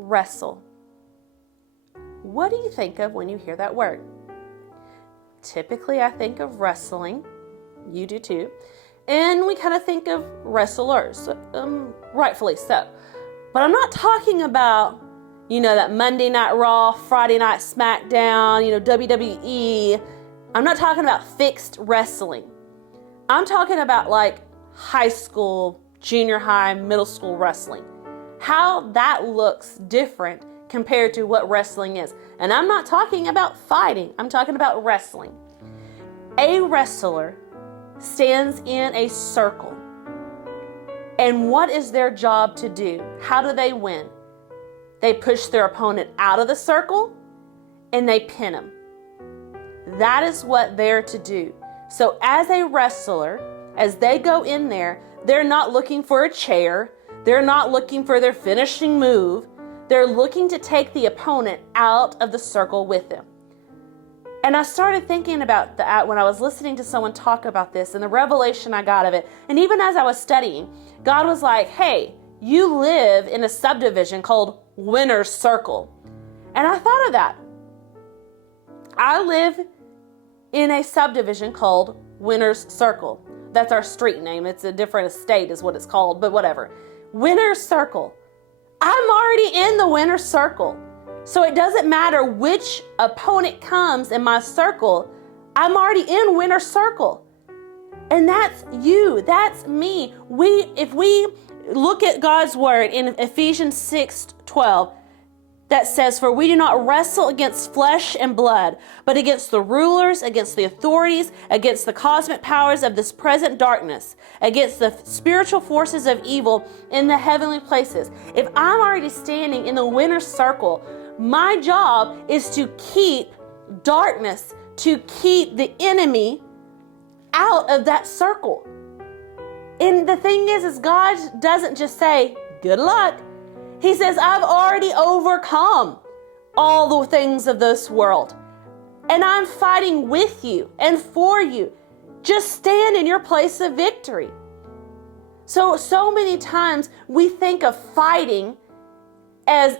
wrestle. What do you think of when you hear that word? Typically, I think of wrestling. You do too. And we kind of think of wrestlers, rightfully so. But I'm not talking about, that Monday Night Raw, Friday Night SmackDown, WWE. I'm not talking about fixed wrestling. I'm talking about like high school, junior high, middle school wrestling. How that looks different compared to what wrestling is. And I'm not talking about fighting. I'm talking about wrestling. A wrestler stands in a circle. And what is their job to do? How do they win? They push their opponent out of the circle and they pin them. That is what they're to do. So as a wrestler, as they go in there, they're not looking for a chair. They're not looking for their finishing move. They're looking to take the opponent out of the circle with them. And I started thinking about that when I was listening to someone talk about this and the revelation I got of it. And even as I was studying, God was like, hey, you live in a subdivision called Winner's Circle. And I thought of that. I live in a subdivision called Winner's Circle. That's our street name. It's a different estate is what it's called, but whatever. Winner's Circle. I'm already in the Winner's Circle. So it doesn't matter which opponent comes in my circle. I'm already in Winner's Circle. And that's you. That's me. If we look at God's word in Ephesians 6:12, that says, for we do not wrestle against flesh and blood, but against the rulers, against the authorities, against the cosmic powers of this present darkness, against the spiritual forces of evil in the heavenly places. If I'm already standing in the Winner's Circle, my job is to keep darkness, to keep the enemy out of that circle. And the thing is God doesn't just say, good luck. He says, I've already overcome all the things of this world. And I'm fighting with you and for you. Just stand in your place of victory. So many times we think of fighting as,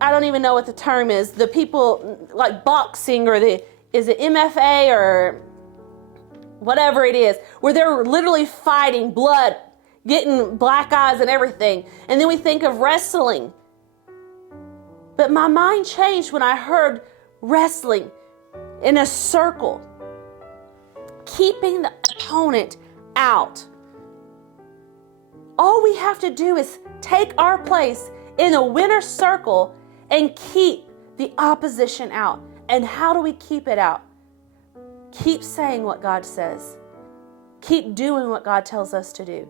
I don't even know what the term is, the people like boxing or is it MMA or whatever it is, where they're literally fighting, blood, getting black eyes and everything. And then we think of wrestling. But my mind changed when I heard wrestling in a circle, keeping the opponent out. All we have to do is take our place in a Winner's Circle and keep the opposition out. And how do we keep it out? Keep saying what God says. Keep doing what God tells us to do.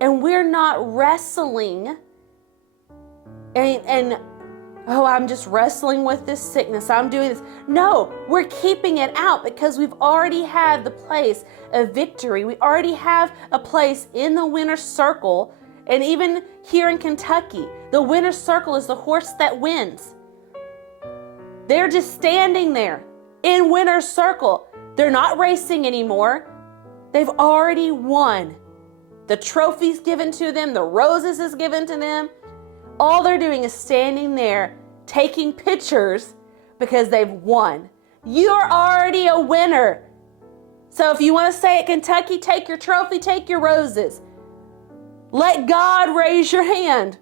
And we're not wrestling and I'm just wrestling with this sickness. I'm doing this. No, we're keeping it out because we've already had the place of victory. We already have a place in the Winner's Circle. And even here in Kentucky, the Winner's Circle is the horse that wins. They're just standing there in Winner's Circle. They're not racing anymore. They've already won. The trophy's given to them. The roses is given to them. All they're doing is standing there taking pictures because they've won. You're already a winner. So if you want to stay at Kentucky, take your trophy, take your roses. Let God raise your hand.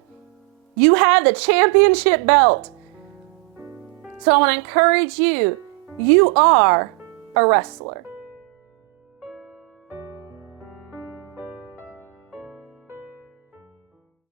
You have the championship belt. So I want to encourage you. You are a wrestler.